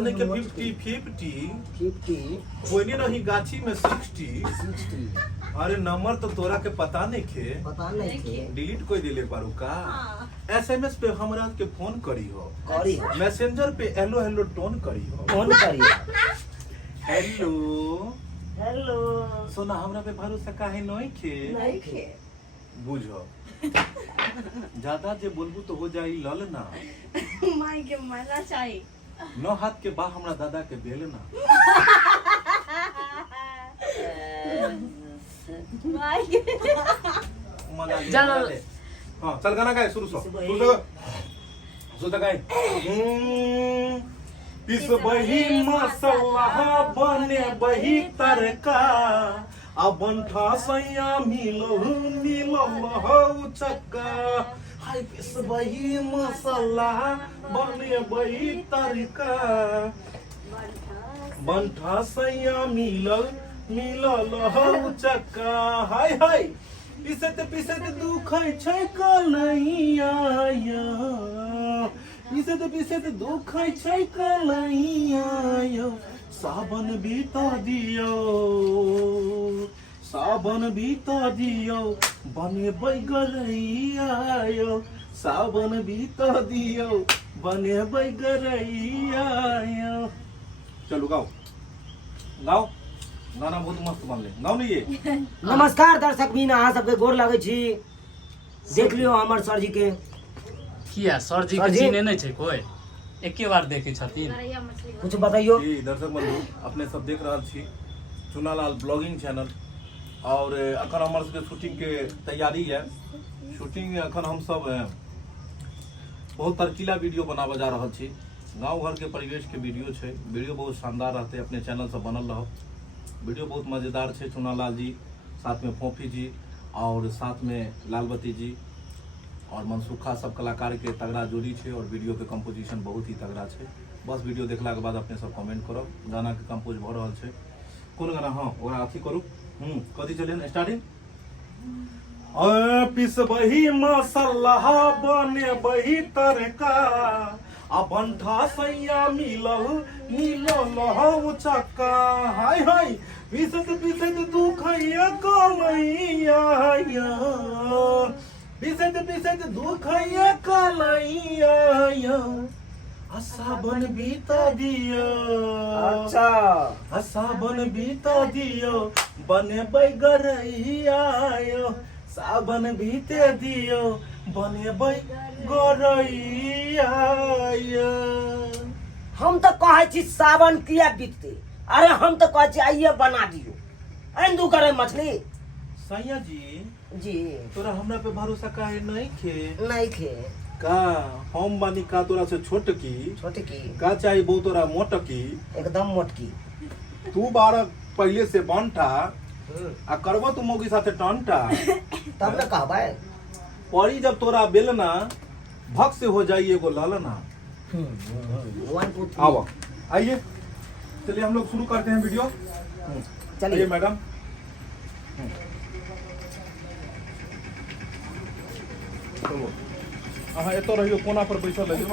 नहीं के 50 कोई नहीं रही गाछी में 60 अरे नंबर तो तोरा के पता नहीं खे डिलीट कोई दिले पारू का SMS पे हमरा के फोन करी हो मैसेंजर पे हेलो हेलो टोन करी हो हेलो सोना हमरा पे भरोसा काहे नहीं खे बुझो ज्यादा जे बोलबू तो हो जाई लल ना माई के मजा चाहिए नौ हाथ के बा हमरा दादा के बेल ना माई के चल हां चल गाना गाए शुरू गाए पिस बही मसाला बने बही तड़का अब बंठा सैया मिलो चक्का हाय पिस बही मसाला बने बही तड़का बंठा सैया मिलो चक्का हाय हाय पिसत दुख छै कलैया पिसत दुख छै कलैया सावन बीता दियो बने बैगरैया सावन बीता दियो बने बैगरैया चलो गाओ गाना बहुत मस्त बनले गाओ नहीं ये नमस्कार दर्शक बिन अहाँ सबके गोर लागै छी देख लियो हमर सर जी के किया सर जी के जीने नहीं छे कोई एके बार देखे छथिन कुछ बताइयो जी दर्शक बंधु अपने सब देख रहल छी चुनालाल ब्लॉगिंग चैनल और अखन हमर सबके शूटिंग के तैयारी है शूटिंग अखन हम सब बहुत तरकीला वीडियो बनाबे जा रहल छी गांव घर के परिवेश के वीडियो छे वीडियो बहुत शानदार रहते अपने चैनल से बनल रहो वीडियो बहुत मजेदार छे चुनालाल जी साथ में फोफी जी और साथ में लालबती जी और मनसुखा सब कलाकार के तगड़ा जोड़ी छे और वीडियो के कंपोजिशन बहुत ही तगड़ा छे बस वीडियो देखला के बाद अपने सब कमेंट करो गाना के कंपोज भ रहल छे कोन गाना हां ओकरा अथी करू कथी चले स्टार्टिंग पिस बही मसाला बने बही तड़का आ बंठा सैया मिलो चक्का हाय हाय पिसत दुख कलैया पिसत दुख कलैया सावन बीता दियो अच्छा सावन बीता दियो बने बैगरैया सावन बीते दियो बने बैगरैया हम तो कहे छी सावन किया बीतते अरे हम तो कहे छी आइए बना दियो अंदू करे मछली सैया जी तोरा हमरा पे भरोसा काहे नहीं खे का हम बानी का तोरा से छोटकी का चाहिए बहु तोरा मोटकी एकदम मोटकी तू बारह पहले से बंठा आ करबो तू मोगी साथे टंटा तब न कहबे पड़ी जब तोरा बेलना भक से हो जाइए एगो ललना आओ आइए चलिए हम लोग शुरू करते हैं वीडियो चलिए मैडम चलो अहाँ एतो रहियो कोना पर बैठल रहियो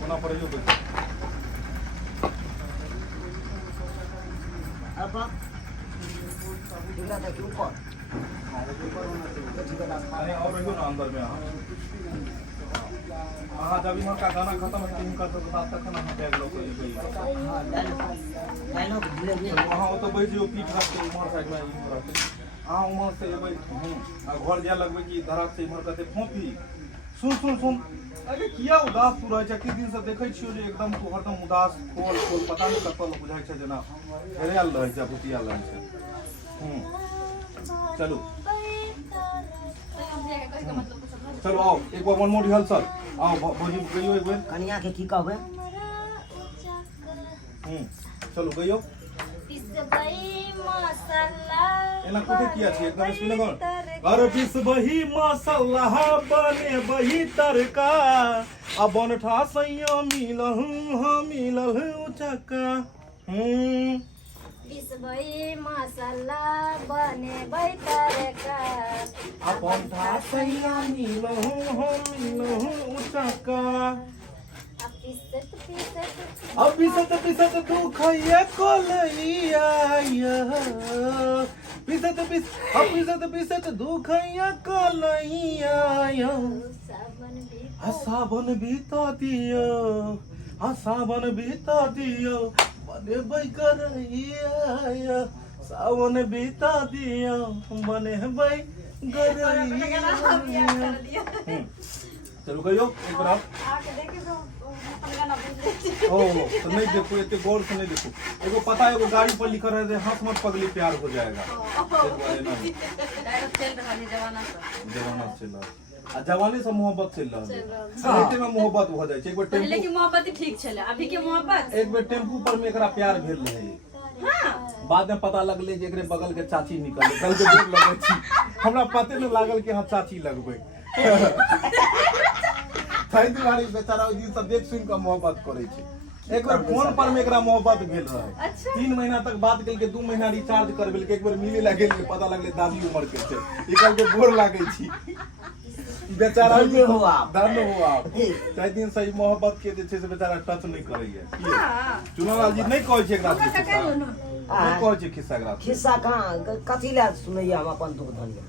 कोना पर रहियो बैठल अब दूसरा देखियो ऊपर और रहियो ना अंदर में हाँ जब इनका का गाना खत्म है इनका तो बात तक ना बैग लो कोई हां डायलॉग वहां तो बैठ जो पीठ रख के उमर साइड में इमर रख हां उमर से भाई घर जा लगबे कि धराक से इमर कहते फोफी सुन अरे किया उदास तू रह किस दिन से देखै छियो जे एकदम तू हरदम उदास खोल पता नहीं कतल बुझाइ छै जना घेरल रह छै पुतिया लग छै चलो चलो आओ एक बार वन मोर रिहर्सल आओ भौजी गइयो एक बार कन्या के की कहबे चलो गइयो एना कोते किया छै एकदम सुने गन अरे पिस बही मसाला बने बही तड़का आ बनठा सैया मिलहु चक्का पिस बही मसाला बने बही तड़का आ बनठा सैया मिलहु चक्का अब पिसत पिसत दुखैया कलैया पिसत पिसत दुखैया कलैया सावन बीता दियो सावन बीता दियो बने बैगरैया सावन बीता दियो बने बैगरैया। चलो कहियो एक बार ओ तो नहीं देखो इतने गौर से नहीं देखो। एगो पता है एगो गाड़ी पर लिखा रहे थे हाथ मत पगली प्यार हो जाएगा। जवाना चल रहा जवानी से मोहब्बत चल रहा है में मोहब्बत हो जाए। एक बार पहले की मोहब्बत ठीक चले अभी के मोहब्बत एक बार टेम्पू पर में एकरा प्यार भेल रहे हाँ बाद में पता लगले जे एकरे बगल के चाची निकल कल के देख लगे छी हमरा पते न लागल कि हम चाची लगबै थाई दिवारी बेचारा ओइ दिन से देख सुन के मोहब्बत करे छी। एक बार फोन पर में एकरा मोहब्बत भेल रहे। अच्छा 3 महीना तक बात केल के 2 महीना रिचार्ज करबेल के एक बार मिले लगे के पता लगले दादी उम्र के छै ई कल के गोर लागे छी बेचारा धन्य हो आप। धन्य हो आप। ताई दिन से ई मोहब्बत के जे छै से बेचारा टच नहीं करैया की हाँ चुनालाल जी नहीं कहै छै एकरा ओकरा से ककरो न नहीं कहै छै खिस्सा एकरा से। खिस्सा कहाँ कथी ला सुनैया हम अपन दुख धनिया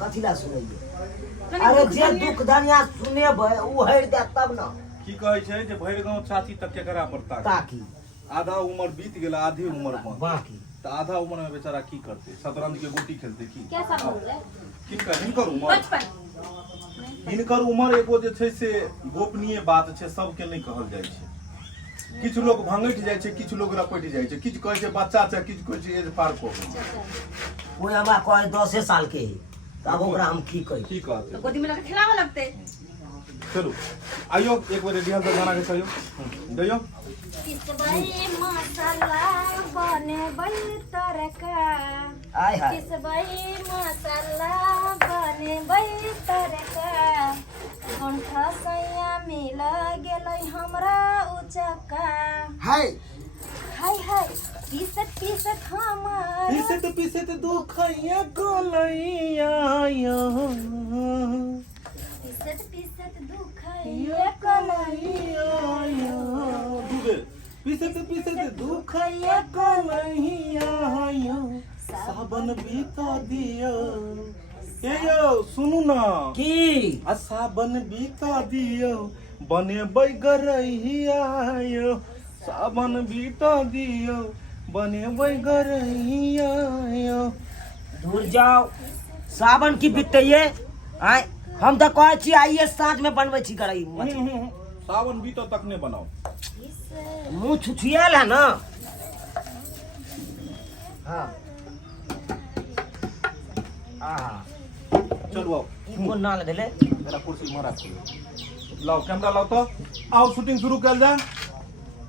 कथी ला सुनैया अरे जे दुख धनिया सुनेबै उ हरि दे तब न की कहै छै जे भरि गांव चाची तक केकरा पर ताकि आधा उम्र बीत गेला आधी उम्र में बाकी तो आधा उम्र में बेचारा की करते शतरंज के गोटी खेलते की कैसा बोल रहे हिनकर उम्र बचपन हिनकर उम्र एगो जे छै से गोपनीय बात छै सबके नहीं कहल जाइ छै। किछु लोग भंगैट जाइ छै किछु लोग रपटि जाइ छै किछु कहै छै बच्चा छै किछु कहै छै एज पार को कोई हमरा कहे 10 साल के है तब ओकरा हम की कही की कहते गोदी में लगे खिलावे लगते चलो आइयो एक बार रिहर्सल गाना के कहियो गइयो किसबई मसाला बने तरका आय हाय किसबई मसाला बने तरका कंठा सैया मिल गेलै हमरा उचका हाय हाय हाय पीसत हमार पीसत दुखैया कलैया पीसत दुखैया कलैया पीसत दुखैया कलैया सावन बीता दियो ए यो सुनू ना की आ सावन बीता दियो बने बैगरैया सावन बीता दियो बने बैगरैया। दूर जाओ सावन की बीतैये आय हम तो कहे छी आइए साँझ में बनबै छी गरई सावन बीतो तक ने बनाओ मुंह छुछियल है ना हाँ चलो आओ ई कोन नाल देले मेरा कुर्सी मारा लाओ कैमरा लाओ तो आओ शूटिंग शुरू कर जा।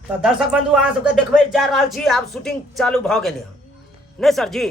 तो दर्शक बंधु अहाँ सबके देखबै जा रहल छी आब शूटिंग चालू भ गेलै हँ नहीं सर जी।